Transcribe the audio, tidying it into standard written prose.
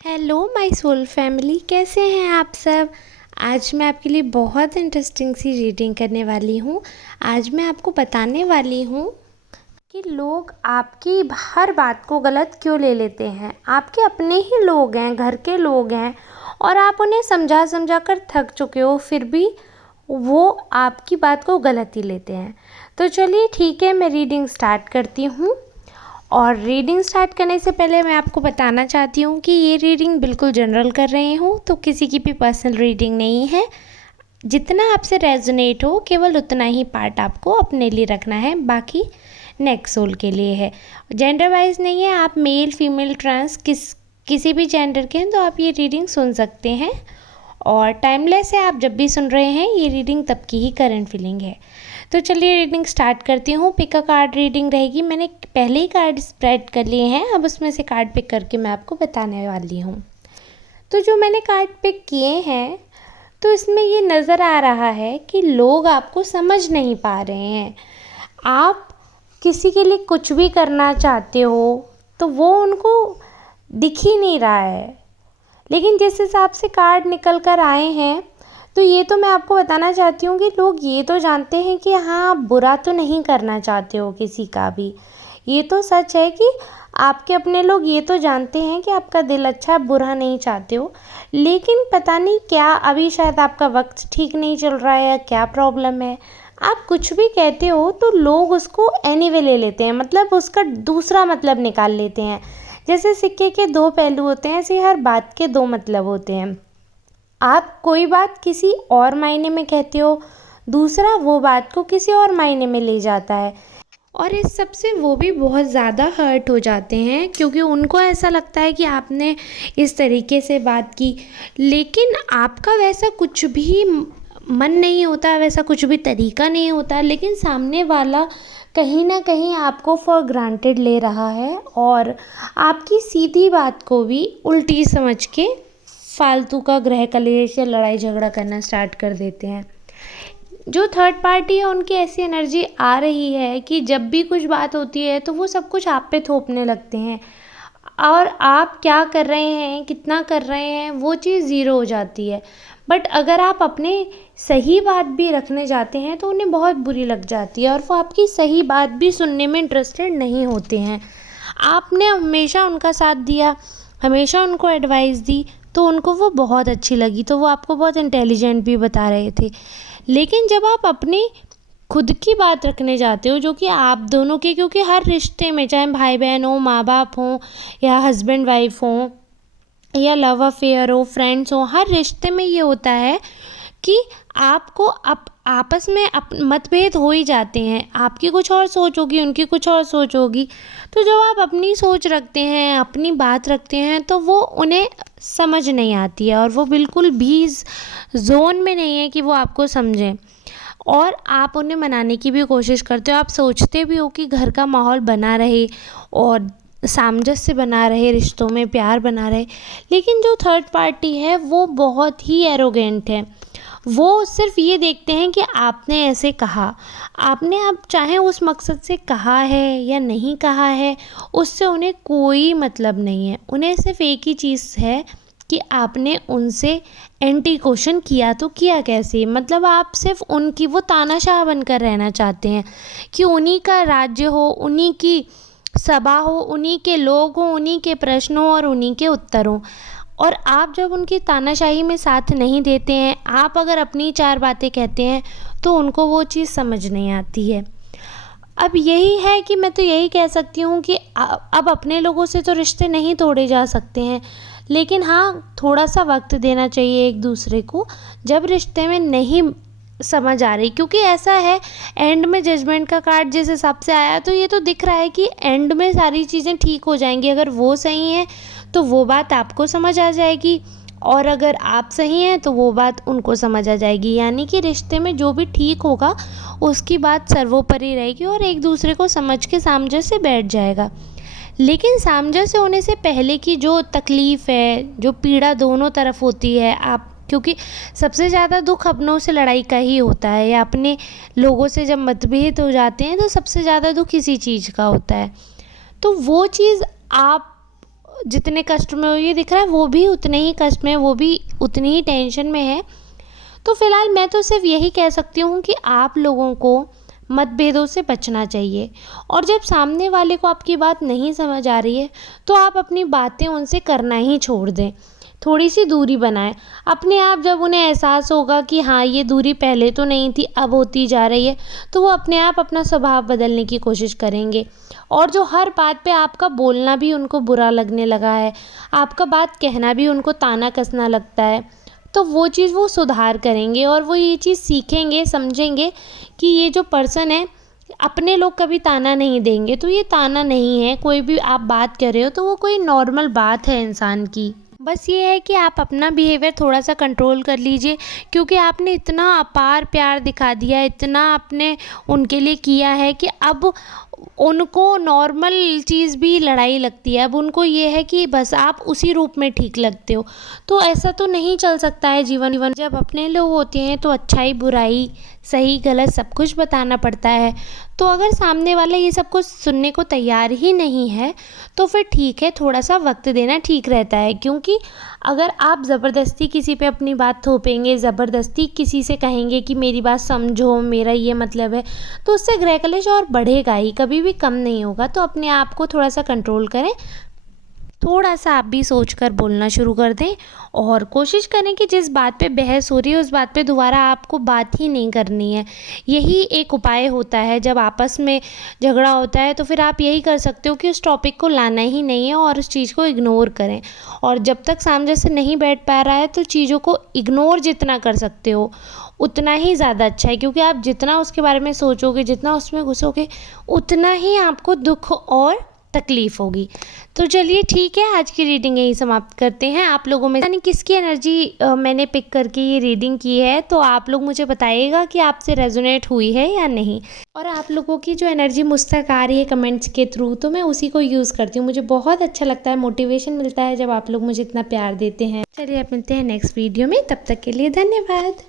Hello my soul family, कैसे हैं आप सब। आज मैं आपके लिए बहुत इंटरेस्टिंग सी रीडिंग करने वाली हूँ। आज मैं आपको बताने वाली हूँ कि लोग आपकी हर बात को गलत क्यों ले लेते हैं। आपके अपने ही लोग हैं, घर के लोग हैं, और आप उन्हें समझा समझा कर थक चुके हो, फिर भी वो आपकी बात को गलत ही लेते हैं। तो चलिए ठीक है, मैं रीडिंग स्टार्ट करती हूँ। और रीडिंग स्टार्ट करने से पहले मैं आपको बताना चाहती हूँ कि ये रीडिंग बिल्कुल जनरल कर रही हूँ, तो किसी की भी पर्सनल रीडिंग नहीं है। जितना आपसे रेजोनेट हो केवल उतना ही पार्ट आपको अपने लिए रखना है, बाकी नेक्स्ट सोल के लिए है। जेंडर वाइज नहीं है, आप मेल फीमेल ट्रांस किसी भी जेंडर के हैं तो आप ये रीडिंग सुन सकते हैं। और टाइमलेस है, आप जब भी सुन रहे हैं ये रीडिंग तब की ही करंट फीलिंग है। तो चलिए रीडिंग स्टार्ट करती हूँ। पिक अ कार्ड रीडिंग रहेगी। मैंने पहले ही कार्ड स्प्रेड कर लिए हैं, अब उसमें से कार्ड पिक करके मैं आपको बताने वाली हूँ। तो जो मैंने कार्ड पिक किए हैं, तो इसमें ये नज़र आ रहा है कि लोग आपको समझ नहीं पा रहे हैं। आप किसी के लिए कुछ भी करना चाहते हो तो वो उनको दिख ही नहीं रहा है। लेकिन जिस हिसाब से कार्ड निकल कर आए हैं, तो ये तो मैं आपको बताना चाहती हूँ कि लोग ये तो जानते हैं कि हाँ, आप बुरा तो नहीं करना चाहते हो किसी का भी। ये तो सच है कि आपके अपने लोग ये तो जानते हैं कि आपका दिल अच्छा, आप बुरा नहीं चाहते हो। लेकिन पता नहीं क्या, अभी शायद आपका वक्त ठीक नहीं चल रहा है या क्या प्रॉब्लम है। आप कुछ भी कहते हो तो लोग उसको एनीवे ले लेते हैं, मतलब उसका दूसरा मतलब निकाल लेते हैं। जैसे सिक्के के दो पहलू होते हैं, ऐसे हर बात के दो मतलब होते हैं। आप कोई बात किसी और मायने में कहते हो, दूसरा वो बात को किसी और मायने में ले जाता है, और इस सब से वो भी बहुत ज़्यादा हर्ट हो जाते हैं, क्योंकि उनको ऐसा लगता है कि आपने इस तरीके से बात की। लेकिन आपका वैसा कुछ भी मन नहीं होता, वैसा कुछ भी तरीका नहीं होता, लेकिन सामने वाला कहीं ना कहीं आपको फॉर ग्रांटेड ले रहा है और आपकी सीधी बात को भी उल्टी समझ के फालतू का ग्रह कलेश या लड़ाई झगड़ा करना स्टार्ट कर देते हैं। जो थर्ड पार्टी है, उनकी ऐसी एनर्जी आ रही है कि जब भी कुछ बात होती है तो वो सब कुछ आप पे थोपने लगते हैं, और आप क्या कर रहे हैं, कितना कर रहे हैं, वो चीज़ ज़ीरो हो जाती है। बट अगर आप अपने सही बात भी रखने जाते हैं तो उन्हें बहुत बुरी लग जाती है, और वो आपकी सही बात भी सुनने में इंटरेस्टेड नहीं होते हैं। आपने हमेशा उनका साथ दिया, हमेशा उनको एडवाइस दी, तो उनको वो बहुत अच्छी लगी, तो वो आपको बहुत इंटेलिजेंट भी बता रहे थे। लेकिन जब आप अपनी खुद की बात रखने जाते हो, जो कि आप दोनों के, क्योंकि हर रिश्ते में, चाहे भाई बहन हो, माँ बाप हो, या हस्बैंड वाइफ हो, या लव अफेयर हो, फ्रेंड्स हो, हर रिश्ते में ये होता है कि आपको आपस में मतभेद हो ही जाते हैं। आपकी कुछ और सोच होगी, उनकी कुछ और सोच होगी। तो जब आप अपनी सोच रखते हैं, अपनी बात रखते हैं, तो वो उन्हें समझ नहीं आती है, और वो बिल्कुल भी इस जोन में नहीं है कि वो आपको समझें। और आप उन्हें मनाने की भी कोशिश करते हो, आप सोचते भी हो कि घर का माहौल बना रहे और सामंजस्य बना रहे, रिश्तों में प्यार बना रहे। लेकिन जो थर्ड पार्टी है वो बहुत ही एरोगेंट है। वो सिर्फ ये देखते हैं कि आपने ऐसे कहा, आपने आप चाहे उस मकसद से कहा है या नहीं कहा है, उससे उन्हें कोई मतलब नहीं है। उन्हें सिर्फ एक ही चीज़ है कि आपने उनसे एंटी क्वेश्चन किया तो किया कैसे। मतलब आप सिर्फ उनकी वो तानाशाह बनकर रहना चाहते हैं कि उन्हीं का राज्य हो, उन्हीं की सभा हो, उन्हीं के लोग हों, उन्हीं के प्रश्न हो और उन्हीं के उत्तर हों। और आप जब उनकी तानाशाही में साथ नहीं देते हैं, आप अगर अपनी चार बातें कहते हैं, तो उनको वो चीज़ समझ नहीं आती है। अब यही है कि मैं तो यही कह सकती हूँ कि अब अपने लोगों से तो रिश्ते नहीं तोड़े जा सकते हैं, लेकिन हाँ, थोड़ा सा वक्त देना चाहिए एक दूसरे को जब रिश्ते में नहीं समझ आ रही। क्योंकि ऐसा है, एंड में जजमेंट का कार्ड जिस हिसाब से आया, तो ये तो दिख रहा है कि एंड में सारी चीज़ें ठीक हो जाएंगी। अगर वो सही है तो वो बात आपको समझ आ जाएगी, और अगर आप सही हैं तो वो बात उनको समझ आ जाएगी। यानी कि रिश्ते में जो भी ठीक होगा उसकी बात सर्वोपरि रहेगी, और एक दूसरे को समझ के सामंजस्य से बैठ जाएगा। लेकिन सामंजस्य होने से पहले की जो तकलीफ़ है, जो पीड़ा दोनों तरफ होती है, आप, क्योंकि सबसे ज़्यादा दुख अपनों से लड़ाई का ही होता है, या अपने लोगों से जब मतभेद हो जाते हैं तो सबसे ज़्यादा दुख इसी चीज़ का होता है। तो वो चीज़ आप जितने कष्ट में ये दिख रहा है वो भी उतने ही कष्ट में, वो भी उतनी ही टेंशन में है। तो फ़िलहाल मैं तो सिर्फ यही कह सकती हूँ कि आप लोगों को मतभेदों से बचना चाहिए, और जब सामने वाले को आपकी बात नहीं समझ आ रही है तो आप अपनी बातें उनसे करना ही छोड़ दें, थोड़ी सी दूरी बनाएं। अपने आप जब उन्हें एहसास होगा कि हाँ, ये दूरी पहले तो नहीं थी, अब होती जा रही है, तो वो अपने आप अपना स्वभाव बदलने की कोशिश करेंगे। और जो हर बात पे आपका बोलना भी उनको बुरा लगने लगा है, आपका बात कहना भी उनको ताना कसना लगता है, तो वो चीज़ वो सुधार करेंगे और वो ये चीज़ सीखेंगे, समझेंगे कि ये जो पर्सन है, अपने लोग कभी ताना नहीं देंगे, तो ये ताना नहीं है। कोई भी आप बात कर रहे हो तो वो कोई नॉर्मल बात है इंसान की। बस ये है कि आप अपना बिहेवियर थोड़ा-सा कंट्रोल कर लीजिए, क्योंकि आपने इतना अपार प्यार दिखा दिया है, इतना आपने उनके लिए किया है कि अब उनको नॉर्मल चीज़ भी लड़ाई लगती है। अब उनको ये है कि बस आप उसी रूप में ठीक लगते हो। तो ऐसा तो नहीं चल सकता है जीवन। जब अपने लोग होते हैं तो अच्छाई, बुराई, सही, गलत सब कुछ बताना पड़ता है। तो अगर सामने वाला ये सब कुछ सुनने को तैयार ही नहीं है, तो फिर ठीक है, थोड़ा-सा वक़्त देना ठीक रहता है। क्योंकि अगर आप ज़बरदस्ती किसी पे अपनी बात थोपेंगे, ज़बरदस्ती किसी से कहेंगे कि मेरी बात समझो, मेरा ये मतलब है, तो उससे गृह कलेश और बढ़ेगा ही, कभी भी कम नहीं होगा। तो अपने आप को थोड़ा-सा कंट्रोल करें, थोड़ा-सा आप भी सोच कर बोलना शुरू कर दें, और कोशिश करें कि जिस बात पे बहस हो रही है उस बात पे दोबारा आपको बात ही नहीं करनी है। यही एक उपाय होता है। जब आपस में झगड़ा होता है तो फिर आप यही कर सकते हो कि उस टॉपिक को लाना ही नहीं है और उस चीज़ को इग्नोर करें। और जब तक सामने से नहीं बैठ पा रहा है तो चीज़ों को इग्नोर जितना कर सकते हो उतना ही ज़्यादा अच्छा है, क्योंकि आप जितना उसके बारे में सोचोगे, जितना उसमें घुसोगे, उतना ही आपको दुःख और तकलीफ़ होगी। तो चलिए ठीक है, आज की रीडिंग यहीं समाप्त करते हैं। आप लोगों में यानी किसकी एनर्जी मैंने पिक करके ये रीडिंग की है, तो आप लोग मुझे बताइएगा कि आपसे रेजोनेट हुई है या नहीं। और आप लोगों की जो एनर्जी मुझ तक आ रही है कमेंट्स के थ्रू, तो मैं उसी को यूज़ करती हूँ। मुझे बहुत अच्छा लगता है, मोटिवेशन मिलता है जब आप लोग मुझे इतना प्यार देते हैं। चलिए अब मिलते हैं नेक्स्ट वीडियो में, तब तक के लिए धन्यवाद।